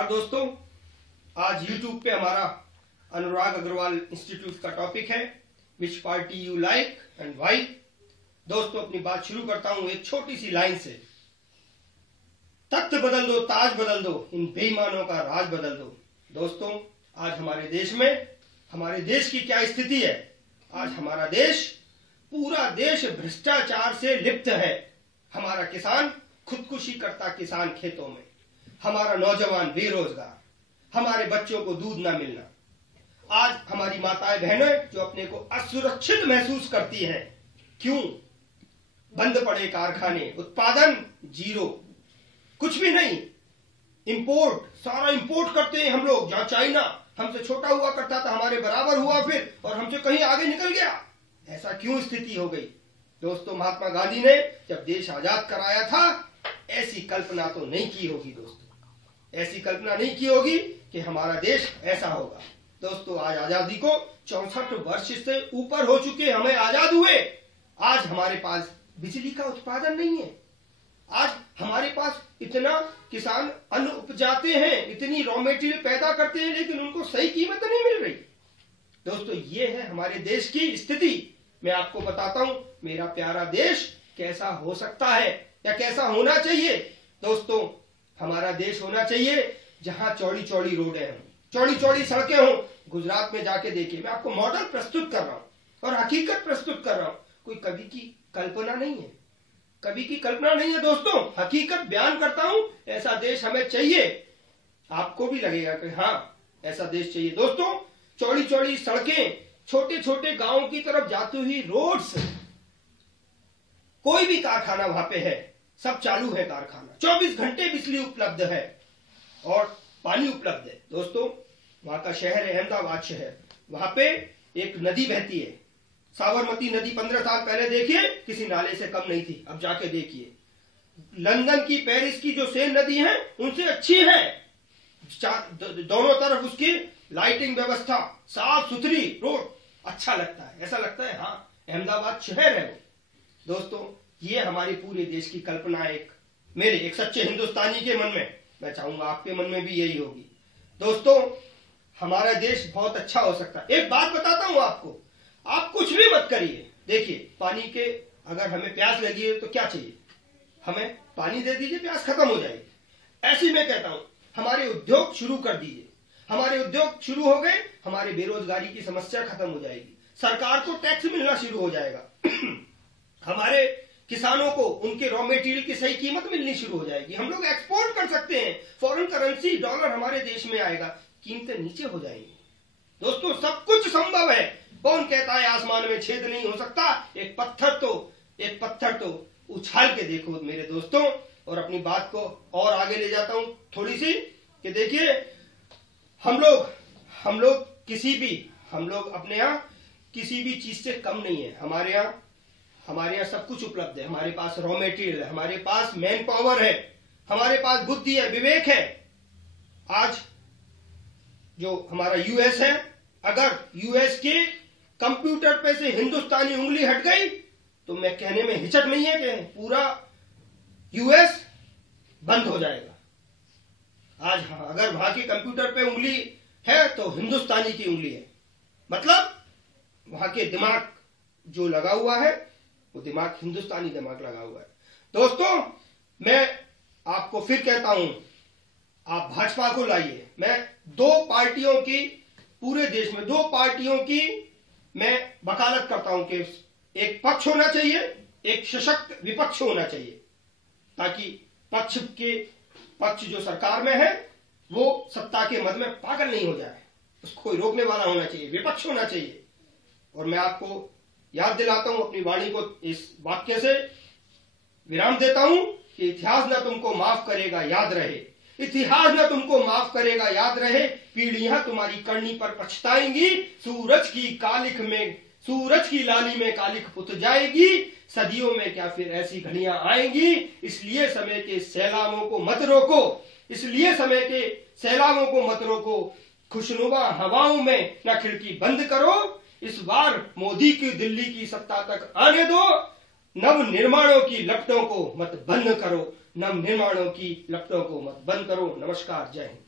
दोस्तों, आज YouTube पे हमारा अनुराग अग्रवाल इंस्टीट्यूट का टॉपिक है विच party you like and why. दोस्तों, अपनी बात शुरू करता हूं एक छोटी सी लाइन से। तख्त बदल दो, ताज बदल दो, इन बेईमानों का राज बदल दो। दोस्तों, आज हमारे देश की क्या स्थिति है। आज हमारा देश, पूरा देश भ्रष्टाचार से लिप्त है। हमारा किसान खुदकुशी करता किसान खेतों में, हमारा नौजवान बेरोजगार, हमारे बच्चों को दूध ना मिलना। आज हमारी माताएं बहनें जो अपने को असुरक्षित महसूस करती हैं। क्यों? बंद पड़े कारखाने, उत्पादन जीरो, कुछ भी नहीं। इंपोर्ट, सारा इंपोर्ट करते हैं हम लोग। जहां चाइना हमसे छोटा हुआ करता था, हमारे बराबर हुआ फिर, और हमसे कहीं आगे निकल गया। ऐसा क्यों स्थिति हो गई? दोस्तों, महात्मा गांधी ने जब देश आजाद कराया था, ऐसी कल्पना तो नहीं की होगी। दोस्तों, ऐसी कल्पना नहीं की होगी कि हमारा देश ऐसा होगा। दोस्तों, आज आजादी को 64 वर्ष से ऊपर हो चुके, हमें आजाद हुए। आज हमारे पास बिजली का उत्पादन नहीं है। आज हमारे पास इतना किसान अन्न उपजाते हैं, इतनी रॉ मटेरियल पैदा करते हैं, लेकिन उनको सही कीमत नहीं मिल रही। दोस्तों, ये है हमारे देश की स्थिति। मैं आपको बताता हूं मेरा प्यारा देश कैसा हो सकता है या कैसा होना चाहिए। दोस्तों, हमारा देश होना चाहिए जहां चौड़ी चौड़ी रोडें हों, चौड़ी चौड़ी सड़कें हों। गुजरात में जाके देखिए, मैं आपको मॉडल प्रस्तुत कर रहा हूं और हकीकत प्रस्तुत कर रहा हूं। कोई कवि की कल्पना नहीं है, कवि की कल्पना नहीं है। दोस्तों, हकीकत बयान करता हूं। ऐसा देश हमें चाहिए। आपको भी लगेगा कि हाँ, ऐसा देश चाहिए। दोस्तों, चौड़ी चौड़ी सड़कें, छोटे छोटे गांवों की तरफ जाती हुई रोड्स, कोई भी कारखाना वहां पे है, सब चालू है कारखाना, 24 घंटे बिजली उपलब्ध है और पानी उपलब्ध है। दोस्तों, वहां का शहर है अहमदाबाद शहर। वहां पे एक नदी बहती है, साबरमती नदी। 15 साल पहले देखिए किसी नाले से कम नहीं थी, अब जाके देखिए लंदन की, पेरिस की जो सेन नदी है उनसे अच्छी है। दोनों तरफ उसकी लाइटिंग व्यवस्था, साफ सुथरी रोड, अच्छा लगता है। ऐसा लगता है हाँ, अहमदाबाद शहर है वो। दोस्तों, ये हमारे पूरे देश की कल्पना है। मेरे एक सच्चे हिंदुस्तानी के मन में, मैं चाहूंगा आपके मन में भी यही होगी। दोस्तों, हमारा देश बहुत अच्छा हो सकता है। एक बात बताता हूं आपको, आप कुछ भी मत करिए। देखिए, पानी के, अगर हमें प्यास लगी है तो क्या चाहिए? हमें पानी दे दीजिए, प्यास खत्म हो जाएगी। ऐसे मैं कहता हूं, हमारे उद्योग शुरू कर दीजिए। हमारे उद्योग शुरू हो गए, हमारे बेरोजगारी की समस्या खत्म हो जाएगी। सरकार को टैक्स मिलना शुरू हो जाएगा। हमारे किसानों को उनके रॉ मटेरियल की सही कीमत मिलनी शुरू हो जाएगी। हम लोग एक्सपोर्ट कर सकते हैं, फॉरेन करेंसी डॉलर हमारे देश में आएगा, कीमतें नीचे हो जाएंगी। दोस्तों, सब कुछ संभव है। कौन कहता है आसमान में छेद नहीं हो सकता? एक पत्थर तो उछाल के देखो मेरे दोस्तों। और अपनी बात को और आगे ले जाता हूं थोड़ी सी, कि देखिए, हम लोग अपने यहाँ किसी भी चीज से कम नहीं है। हमारे यहाँ सब कुछ उपलब्ध है। हमारे पास रॉ मटेरियल है, हमारे पास मैन पावर है, हमारे पास बुद्धि है, विवेक है। आज जो हमारा यूएस है, अगर यूएस के कंप्यूटर पे से हिंदुस्तानी उंगली हट गई तो मैं कहने में हिचक नहीं है कि पूरा यूएस बंद हो जाएगा। आज हाँ, अगर वहां के कंप्यूटर पे उंगली है तो हिंदुस्तानी की उंगली है, मतलब वहां के दिमाग जो लगा हुआ है वो दिमाग हिंदुस्तानी दिमाग लगा हुआ है। दोस्तों, मैं आपको फिर कहता हूं, आप भाजपा को लाइए। मैं दो पार्टियों की, पूरे देश में दो पार्टियों की मैं वकालत करता हूं कि एक पक्ष होना चाहिए, एक सशक्त विपक्ष होना चाहिए, ताकि पक्ष जो सरकार में है वो सत्ता के मद में पागल नहीं हो जाए। उसको कोई रोकने वाला होना चाहिए, विपक्ष होना चाहिए। और मैं आपको याद दिलाता हूं अपनी वाणी को, इस वाक्य से विराम देता हूं कि इतिहास न तुमको माफ करेगा, याद रहे। इतिहास न तुमको माफ करेगा, याद रहे। पीढ़ियां तुम्हारी करनी पर पछताएंगी। सूरज की लाली में कालिख पुत जाएगी। सदियों में क्या फिर ऐसी घड़ियां आएंगी। इसलिए समय के सैलाबों को मत रोको। खुशनुमा हवाओं में न खिड़की बंद करो। इस बार मोदी की दिल्ली की सत्ता तक आने दो। नव निर्माणों की लपटों को मत बंद करो। नमस्कार, जय हिंद।